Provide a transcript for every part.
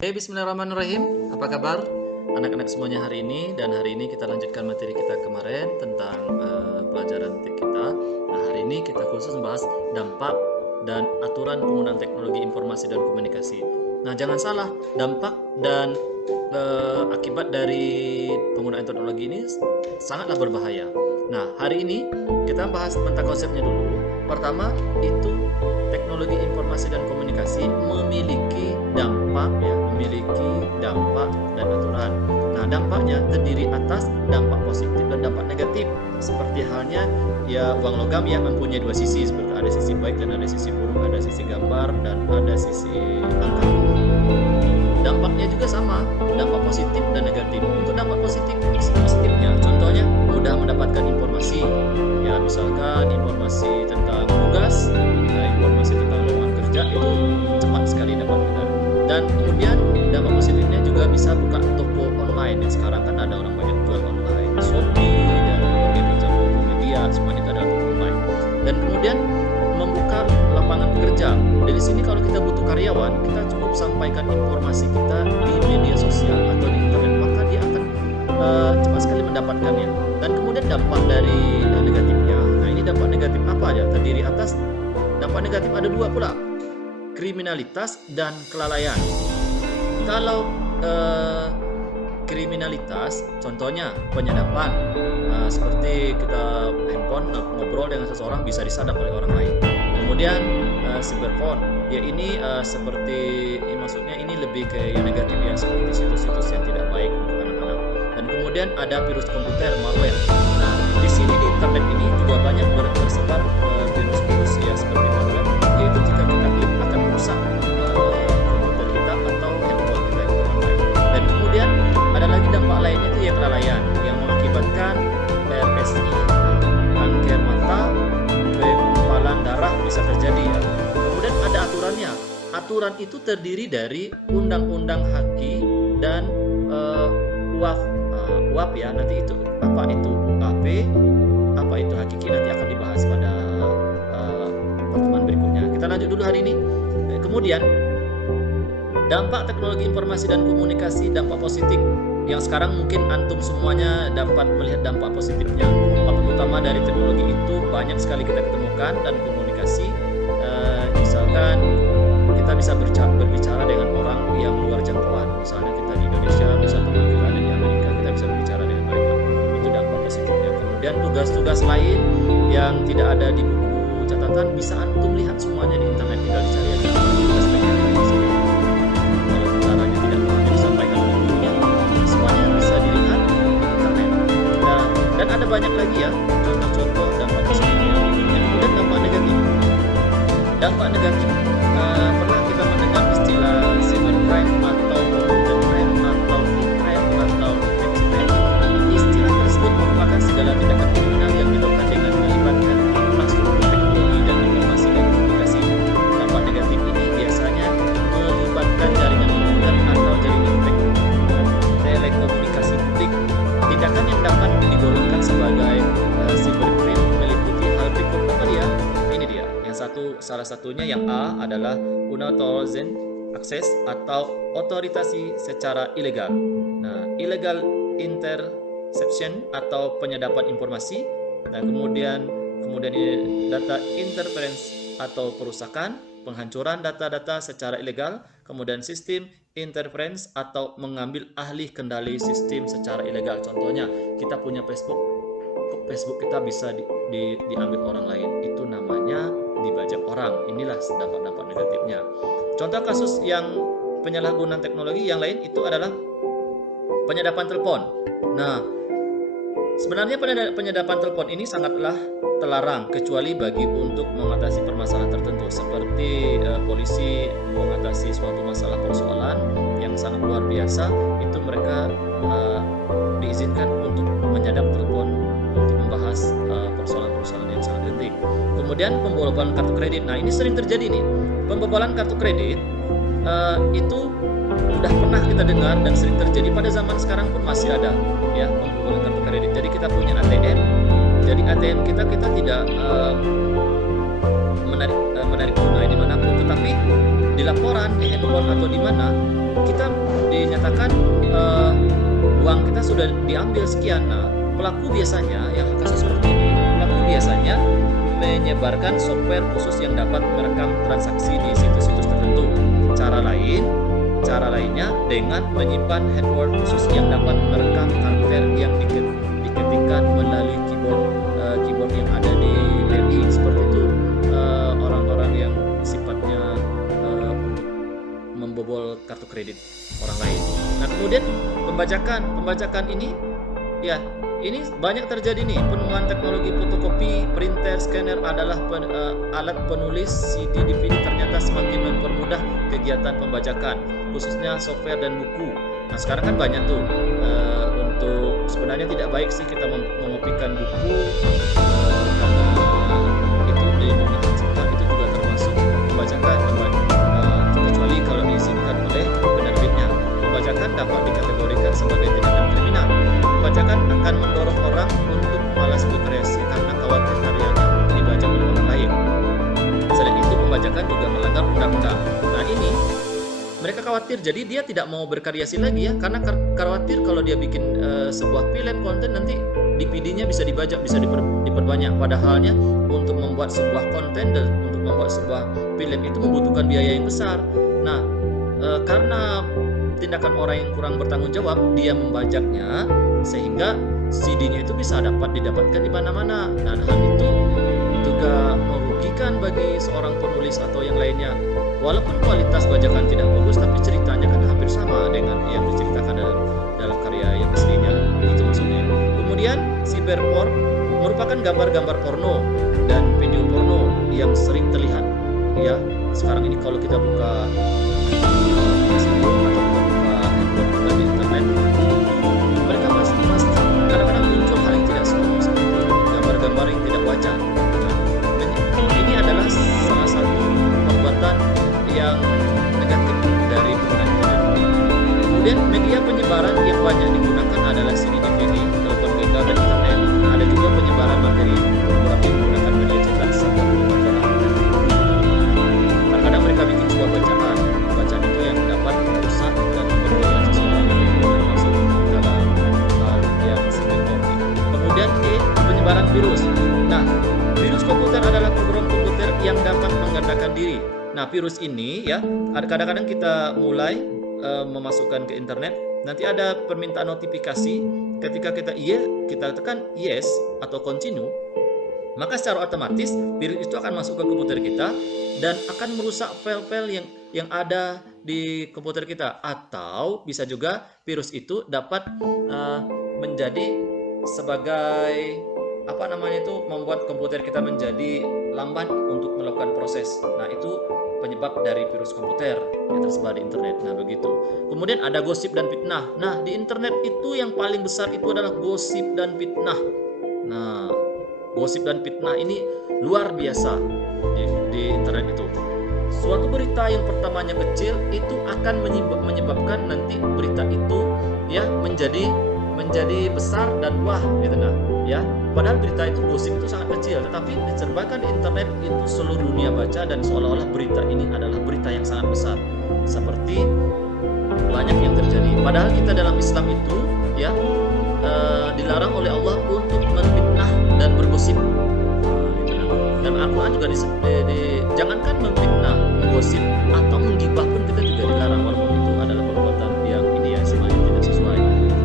Bismillahirrahmanirrahim. Apa kabar anak-anak semuanya hari ini? Dan hari ini kita lanjutkan materi kita kemarin tentang pelajaran kita. Nah, hari ini kita khusus membahas dampak dan aturan penggunaan teknologi informasi dan komunikasi. Nah, jangan salah, dampak dan akibat dari penggunaan teknologi ini sangatlah berbahaya. Nah, hari ini kita bahas tentang konsepnya dulu. Pertama, itu teknologi informasi dan komunikasi memiliki dampak dan aturan. Nah, dampaknya terdiri atas dampak positif dan dampak negatif. Seperti halnya uang logam yang mempunyai dua sisi, seperti ada sisi baik dan ada sisi buruk, ada sisi gambar dan ada sisi angka. Dampaknya juga sama, dampak positif dan negatif. Untuk dampak positifnya, contohnya mudah mendapatkan informasi. Ya, misalkan informasi tentang tugas, informasi tentang lowongan kerja itu cepat sekali dapatkan. Dan kemudian dampak positifnya juga bisa buka toko online. Dan sekarang kan ada orang banyak jual online, Shopee dan berbagai macam media, semuanya itu ada toko online. Dan kemudian membuka lapangan pekerja. Dari sini kalau kita butuh karyawan, kita cukup sampaikan informasi kita di media sosial atau di internet, maka dia akan cepat sekali mendapatkannya. Dan kemudian dampak dari negatifnya. Nah, ini dampak negatif apa aja? Terdiri atas dampak negatif ada dua pula, kriminalitas dan kelalaian. Kalau kriminalitas, contohnya penyadapan, seperti kita handphone ngobrol dengan seseorang bisa disadap oleh orang lain. Kemudian cyberphone, ya ini seperti maksudnya ini lebih ke yang negatif ya, seperti situs-situs yang tidak baik untuk anak-anak. Dan kemudian ada virus komputer, malware. Nah, di sini di internet ini juga banyak tersebar virus-virus ya seperti malware, yaitu jika kita klik akan merusak komputer kita atau handphone kita yang terpakai. Dan kemudian ada lagi dampak lainnya itu yang kelalaian, yang mengakibatkan PRSI, kanker mata, penggumpalan darah bisa terjadi ya. Kemudian ada aturannya. Aturan itu terdiri dari undang-undang HAKI dan UAP. UAP ya, nanti itu apa itu UAP, apa itu hakiki nanti akan dibahas pada pertemuan berikutnya. Kita lanjut dulu hari ini. Kemudian dampak teknologi informasi dan komunikasi, dampak positif yang sekarang mungkin antum semuanya dapat melihat dampak positifnya. Utama dari teknologi itu banyak sekali kita ketemukan dan komunikasi. Misalkan kita bisa berbicara dengan orang yang luar jangkauan. Misalnya kita di Indonesia, bisa teman kita ada di Amerika, kita bisa berbicara dengan mereka. Itu dampak positifnya. Kemudian tugas-tugas lain yang tidak ada di buku catatan bisa antum lihat semuanya di internet, tinggal dicari aja. Kalau caranya tidak paham yang disampaikan oleh gurunya, semuanya bisa dilihat di internet. Nah, dan ada banyak lagi ya contoh-contoh dampak positifnya. Kemudian dampak negatif. Dampak negatif pernah kita mendengar istilah cybercrime atau computer crime atau e-crime atau text crime. Istilah tersebut merupakan segala tindakan kriminal yang dilakukan dengan melibatkan langsung teknologi dan informasi dan komunikasi. Dampak negatif ini biasanya melibatkan jaringan komputer atau jaringan telekomunikasi publik. Tindakan yang dapat digolongkan sebagai cybercrime meliputi hal berikut apa dia? Ini dia. Salah satunya yang A adalah unauthorized access atau otorisasi secara ilegal. Nah, illegal interception atau penyadapan informasi. Nah, kemudian ini data interference atau perusakan, penghancuran data-data secara ilegal. Kemudian sistem interference atau mengambil alih kendali sistem secara ilegal. Contohnya, kita punya Facebook kita bisa diambil orang lain. Itu namanya dibajak orang. Inilah dampak-dampak negatifnya. Contoh kasus yang penyalahgunaan teknologi yang lain itu adalah penyadapan telepon. Nah, sebenarnya penyadapan telepon ini sangatlah terlarang kecuali bagi untuk mengatasi permasalahan tertentu, seperti polisi mengatasi suatu masalah persoalan yang sangat luar biasa, itu mereka diizinkan untuk menyadap telepon untuk membahas persoalan-persoalan yang sangat penting. Kemudian pembobolan kartu kredit. Nah, ini sering terjadi nih. Pembobolan kartu kredit itu sudah pernah kita dengar dan sering terjadi pada zaman sekarang pun masih ada ya, pembobolan kartu kredit. Jadi kita punya ATM. Jadi ATM kita tidak menarik tunai dimanapun, tetapi di laporan di handphone atau di mana kita dinyatakan uang kita sudah diambil sekian. Nah, pelaku biasanya yang kasus seperti ini, pelaku biasanya menyebarkan software khusus yang dapat merekam transaksi di situs-situs tertentu. Cara lainnya dengan menyimpan handword khusus yang dapat merekam karakter yang diketikkan melalui keyboard yang ada di BRI. Seperti itu orang-orang yang sifatnya untuk membobol kartu kredit orang lain. Nah, kemudian pembajakan ini ya, ini banyak terjadi nih. Penemuan teknologi fotokopi, printer, scanner adalah alat penulis CD DVD ternyata semakin mempermudah kegiatan pembajakan, khususnya software dan buku. Nah, sekarang kan banyak tuh untuk sebenarnya tidak baik sih kita mengopikan buku karena itu dimungkinkan itu juga termasuk pembajakan, kecuali kalau diizinkan oleh penerbitnya. Pembajakan dapat dikategorikan sebagai tindakan kriminal. Pembajakan akan mendorong orang untuk malas berkreasi karena khawatir karyanya dibajak oleh orang lain. Selain itu, pembajakan juga melanggar undang-undang. Nah, ini mereka khawatir, jadi dia tidak mau berkreasi lagi ya, karena khawatir kalau dia bikin sebuah film konten nanti DVD-nya bisa dibajak, bisa diperbanyak. Padahalnya untuk membuat sebuah konten dan untuk membuat sebuah film itu membutuhkan biaya yang besar. Nah, karena tindakan orang yang kurang bertanggung jawab, dia membajaknya sehingga CD-nya itu bisa didapatkan di mana-mana. Dan hal itu juga merugikan bagi seorang penulis atau yang lainnya. Walaupun kualitas bajakan tidak bagus, tapi ceritanya kan hampir sama dengan yang diceritakan dalam karya yang aslinya. Itu maksudnya. Kemudian cyberporn merupakan gambar-gambar porno dan video porno yang sering terlihat. Ya, sekarang ini kalau kita buka Facebook atau buka handphone di internet, mereka pasti kadang-kadang muncul hal yang tidak senonoh, seperti gambar-gambar yang tidak wajar. Nah, ini adalah salah satu perbuatan yang negatif dari penggunaan internet. Kemudian media penyebaran yang banyak digunakan adalah CD, DVD, telepon genggam, dan internet. Ada juga penyebaran materi pornografi menggunakan media cetak serta pembajakan. Kadang-kadang mereka bikin sebuah bacaan itu yang dapat merusak dan merugikan seseorang, termasuk dalam hal yang cyberporn. Kemudian penyebaran virus. Nah, virus komputer adalah program komputer yang dapat menggandakan diri. Nah, virus ini ya, kadang-kadang kita mulai memasukkan ke internet, nanti ada permintaan notifikasi. Ketika kita tekan yes atau continue, maka secara otomatis virus itu akan masuk ke komputer kita dan akan merusak file-file yang ada di komputer kita. Atau bisa juga virus itu dapat menjadi sebagai membuat komputer kita menjadi lamban untuk melakukan proses. Nah, itu penyebab dari virus komputer yang tersebar di internet. Nah, begitu. Kemudian ada gosip dan fitnah. Nah, di internet itu yang paling besar itu adalah gosip dan fitnah. Nah, gosip dan fitnah ini luar biasa di internet itu. Suatu berita yang pertamanya kecil itu akan menyebabkan nanti berita itu ya menjadi besar dan wah gitu. Nah, ya, padahal berita itu gosip itu sangat kecil, tetapi disebarkan di internet itu seluruh dunia baca dan seolah-olah berita ini adalah berita yang sangat besar. Seperti banyak yang terjadi. Padahal kita dalam Islam itu ya dilarang oleh Allah untuk memfitnah dan bergosip. Dan Al-Quran juga jangankan memfitnah, menggosip atau menggibah pun kita juga dilarang, walaupun itu adalah perbuatan yang ini ya semuanya tidak sesuai.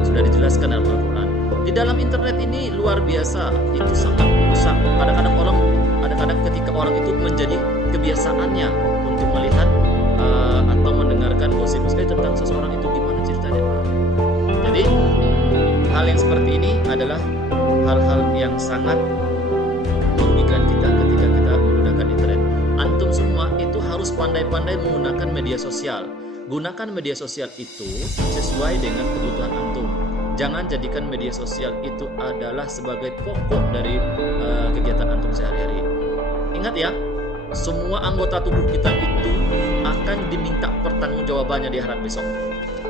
Sudah dijelaskan dalam Al-Quran. Di dalam internet ini luar biasa, itu sangat rusak. Kadang-kadang ketika orang itu menjadi kebiasaannya untuk melihat atau mendengarkan gosip tentang seseorang itu gimana ceritanya. Jadi hal yang seperti ini adalah hal-hal yang sangat merugikan kita ketika kita menggunakan internet. Antum semua itu harus pandai-pandai menggunakan media sosial. Gunakan media sosial itu sesuai dengan kebutuhan antum. Jangan jadikan media sosial itu adalah sebagai pokok dari kegiatan antum sehari-hari. Ingat ya, semua anggota tubuh kita itu akan diminta pertanggungjawabannya di akhirat besok.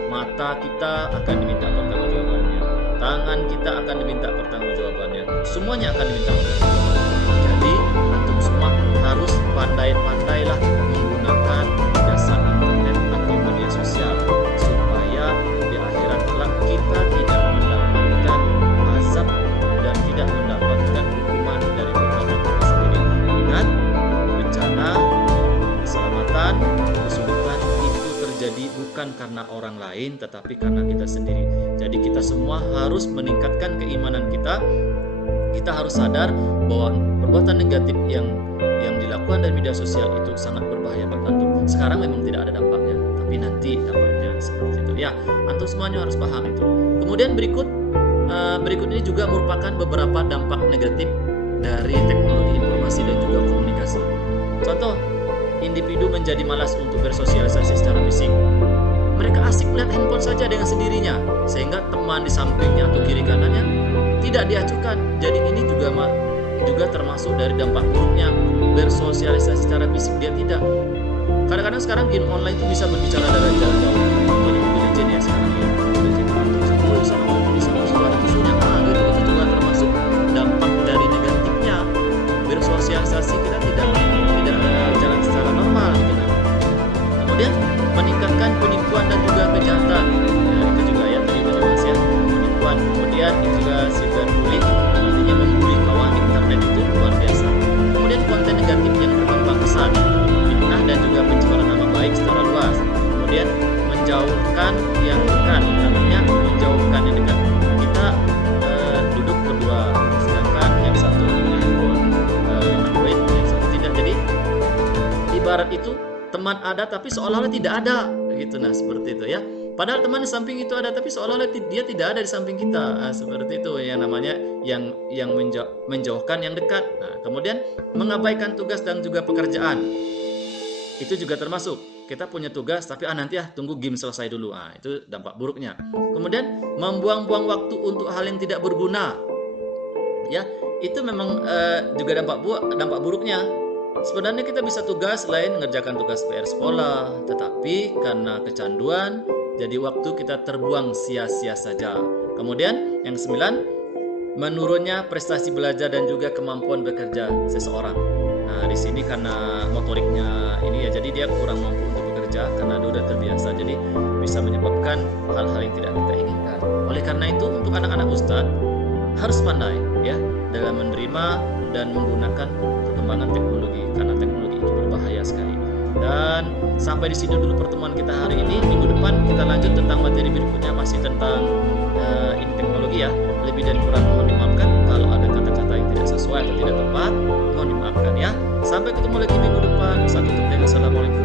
Mata kita akan diminta pertanggungjawabannya, tangan kita akan diminta pertanggungjawabannya, semuanya akan diminta pertanggungjawabannya. Jadi antum semua harus pandai-pandailah menggunakan jasa internet atau media sosial. terjadi bukan karena orang lain, tetapi karena kita sendiri. Jadi kita semua harus meningkatkan keimanan kita. Kita harus sadar bahwa perbuatan negatif yang dilakukan dari media sosial itu sangat berbahaya buat antum. Sekarang memang tidak ada dampaknya, tapi nanti dampaknya seperti itu. Ya, antum semuanya harus paham itu. Kemudian berikut ini juga merupakan beberapa dampak negatif dari teknologi informasi dan juga komunikasi. Contoh, individu menjadi malas untuk bersosialisasi secara fisik. Mereka asik melihat handphone saja dengan sendirinya, sehingga teman di sampingnya atau kiri kanannya tidak diacuhkan. Jadi ini juga termasuk dari dampak buruknya bersosialisasi secara fisik dia tidak. Kadang-kadang sekarang game online itu bisa berbicara dari jauh-jauh. Contohnya Mobile Legends ya sekarang ya. Mobile Legends itu ada musuhnya gitu. Itu juga termasuk dampak dari negatifnya bersosialisasi kita tidak jalan secara normal gitu. Kemudian meningkatkan penipuan dan juga kejahatan. Ya, itu juga ya tadi udah dibahas ya. Penipuan, kemudian itu juga cyberbullying, artinya membuli kawan di internet itu luar biasa. Kemudian konten negatif yang berkembang pesat, fitnah dan juga pencemaran nama baik secara luas. Kemudian menjauhkan yang dekat, artinya menjauhkan yang dekat. Kita duduk berdua, sedangkan yang satu punya handphone Android, yang satu tidak. Jadi ibarat itu teman ada tapi seolah-olah tidak ada gitu. Nah seperti itu ya, padahal teman di samping itu ada tapi seolah-olah dia tidak ada di samping kita. Nah, seperti itu yang namanya yang menjauhkan yang dekat. Nah, kemudian mengabaikan tugas dan juga pekerjaan, itu juga termasuk. Kita punya tugas tapi nanti tunggu game selesai dulu. Itu dampak buruknya. Kemudian membuang-buang waktu untuk hal yang tidak berguna, ya itu memang juga dampak buruknya. Sebenarnya kita bisa tugas lain, mengerjakan tugas PR sekolah, tetapi karena kecanduan, jadi waktu kita terbuang sia-sia saja. Kemudian yang 9, menurunnya prestasi belajar dan juga kemampuan bekerja seseorang. Nah di sini karena motoriknya ini ya, jadi dia kurang mampu untuk bekerja karena dia udah terbiasa, jadi bisa menyebabkan hal-hal yang tidak kita inginkan. Oleh karena itu untuk anak-anak ustadz harus pandai ya dalam menerima dan menggunakan perkembangan teknologi, karena teknologi itu berbahaya sekali. Dan sampai di sini dulu pertemuan kita hari ini. Minggu depan kita lanjut tentang materi berikutnya, masih tentang ini teknologi ya. Lebih dan kurang mohon dimaafkan kalau ada kata-kata yang tidak sesuai atau tidak tepat, mohon dimaafkan ya. Sampai ketemu lagi minggu depan. Saya tutup dengan assalamualaikum.